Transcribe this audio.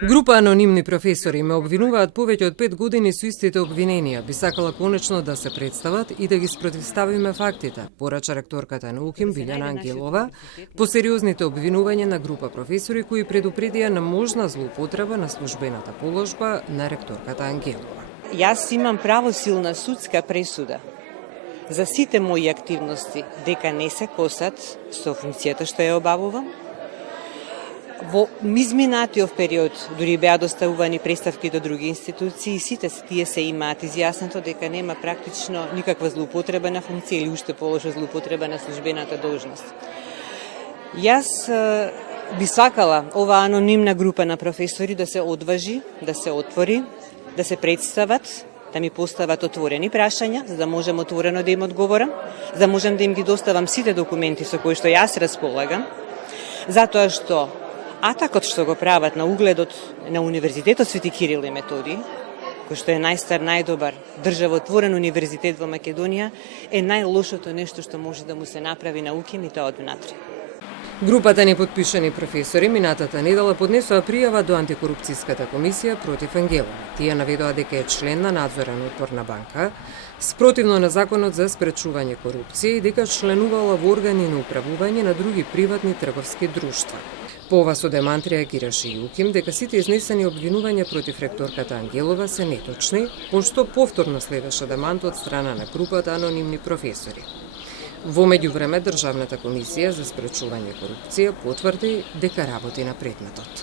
Група анонимни професори ме обвинуваат повеќе од 5 години со истите обвиненија. Би сакала конечно да се представат и да ги спротивставиме фактите, порача ректорката на УКИМ Билјана Ангелова по сериозните обвинувања на група професори кои предупредија на можна злоупотреба на службената положба на ректорката Ангелова. Јас имам правосилна судска пресуда за сите мои активности дека не се косат со функцијата што ја обавувам. Во изминатиот период дури беа доставувани представки до други институции и сите тие се имаат изјаснето дека нема практично никаква злоупотреба на функција или уште полоша злоупотреба на службената должност. Јас би сакала оваа анонимна група на професори да се одважи, да се отвори, да се представат, да ми постават отворени прашања, за да можем отворено да им одговорам, за да можем да им ги доставам сите документи со кои што јас располагам, затоа што атакот што го прават на угледот на Универзитетот Свети Кирил и Методиј, кој што е најстар, најдобар државотворен универзитет во Македонија, е најлошото нешто што може да му се направи на УКИМ и тоа од внатре. Групата непотпишани професори минатата недела поднесоа пријава до антикорупцијската комисија против Ангелова. Тие наведоа дека е член на надзорен одбор на банка, спротивно на законот за спречување корупција и дека членувала во органи на управување на други приватни трговски друштва. По ова со демантрија ги реши и УКИМ дека сите изнесени обвинувања против ректорката Ангелова се неточни, пошто повторно следеше демант од страна на групата анонимни професори. Во меѓувреме Државната комисија за спречување корупција потврди дека работи на предметот.